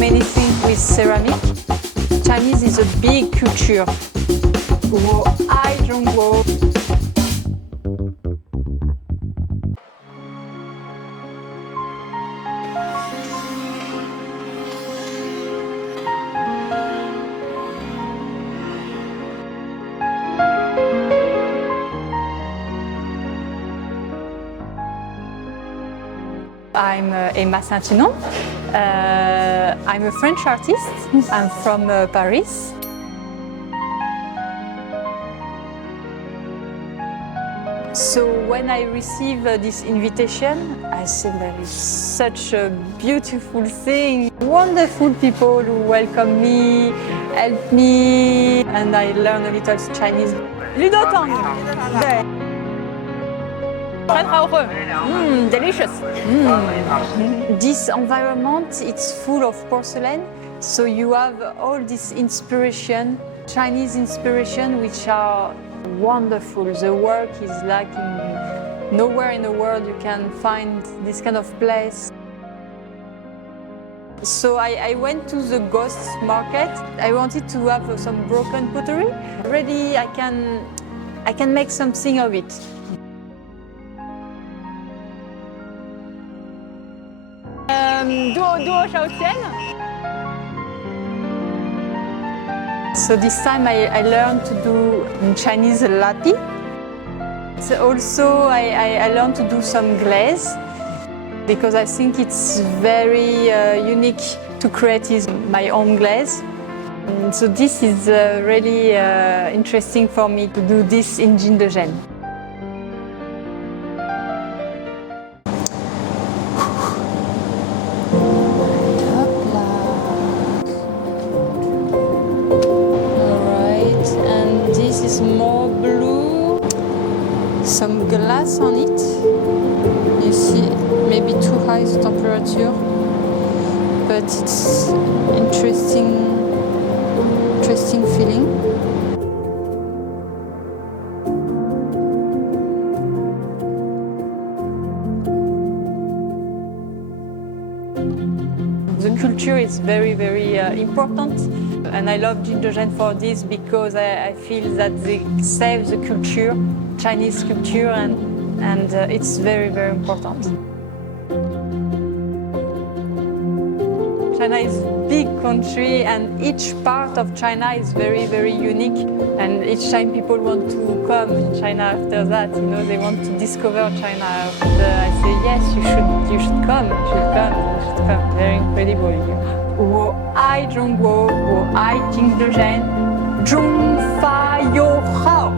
many things with ceramic. Chinese is a big culture. I'm Emma Saint-Chinon. I'm a French artist. I'm from Paris. So when I received this invitation, I said that it's such a beautiful thing. Wonderful people who welcome me, help me, and I learn a little Chinese. Ludotang. Delicious. This environment, it's full of porcelain, so you have all this inspiration, Chinese inspiration, which are wonderful. The work is like nowhere in the world you can find this kind of place. So I went to the ghost market. I wanted to have some broken pottery. Already I can make something of it. So this time I learned to do in Chinese lapi. So also I learned to do some glaze because I think it's very unique to create my own glaze. And so this is really interesting for me to do this in Jiangxi. More blue, some glass on it. You see, maybe too high the temperature, but it's interesting feeling. The culture is very, very important. And I love Jiangxi for this because I feel that they save the culture, Chinese culture, and it's very, very important. China is a big country and each part of China is very, very unique. And each time people want to come in China after that, you know, they want to discover China. And I say, yes, you should come, you should come. Very incredible here. 我爱中国，我爱金德山，中华友好。